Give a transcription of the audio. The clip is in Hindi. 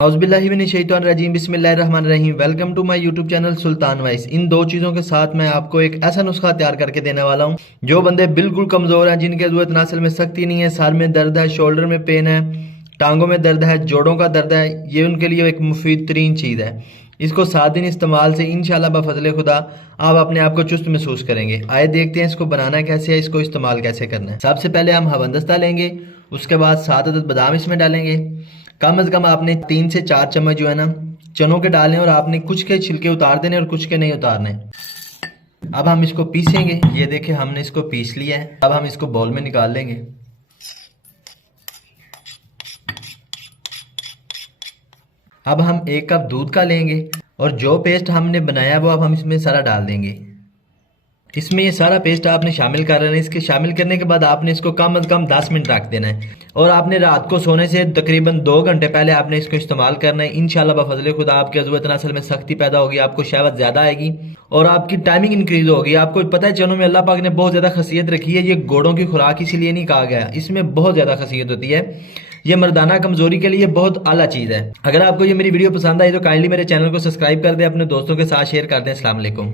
औज़ुबिल्लाहिमिनश्शैतानिर्रजीम बिस्मिल्लाहिर्रहमानिर्रहीम। Welcome to my YouTube channel Sultan voice. इन दो चीज़ों के साथ मैं आपको एक ऐसा नुस्खा तैयार करके देने वाला हूँ जो बंदे बिल्कुल कमज़ोर हैं, जिनके अज़ूवत नासिल में सख्ती नहीं है, सर में दर्द है, शोल्डर में पेन है, टांगों में दर्द है, जोड़ों का दर्द है, ये उनके लिए एक मुफीद तरीन चीज़ है। इसको 7 दिन इस्तेमाल से इंशाल्लाह बफज़ल खुदा आप अपने आप को चुस्त महसूस करेंगे। आइए देखते हैं इसको बनाना कैसे है, इसको इस्तेमाल कैसे करना है। सबसे पहले हम हवंदस्ता लेंगे, उसके बाद 7 अदद बादाम इसमें डालेंगे। कम से कम आपने 3 से 4 चम्मच जो है ना चनों के डालने, और आपने कुछ के छिलके उतार देने और कुछ के नहीं उतारने। अब हम इसको पीसेंगे। ये देखिए हमने इसको पीस लिया है। अब हम इसको बाउल में निकाल लेंगे। अब हम 1 कप दूध का लेंगे और जो पेस्ट हमने बनाया वो अब हम इसमें सारा डाल देंगे। इसमें ये सारा पेस्ट आपने शामिल कर लेना है। इसके शामिल करने के बाद आपने इसको कम से कम 10 मिनट रख देना है, और आपने रात को सोने से तकरीबन 2 घंटे पहले आपने इसको इस्तेमाल करना है। इंशाल्लाह बफज़ल खुदा आपके अज़ूवत नस्ल में सख्ती पैदा होगी, आपको शहवत ज़्यादा आएगी और आपकी टाइमिंग इंक्रीज होगी। आपको पता है चनों में अल्लाह पाक ने बहुत ज़्यादा खसीयत रखी है। ये घोड़ों की खुराक इसीलिए नहीं कहा गया, इसमें बहुत ज़्यादा खसीयत होती है। ये मर्दाना कमजोरी के लिए बहुत आला चीज़ है। अगर आपको ये मेरी वीडियो पसंद आई तो काइंडली मेरे चैनल को सब्सक्राइब कर दें, अपने दोस्तों के साथ शेयर कर दें। अस्सलाम वालेकुम।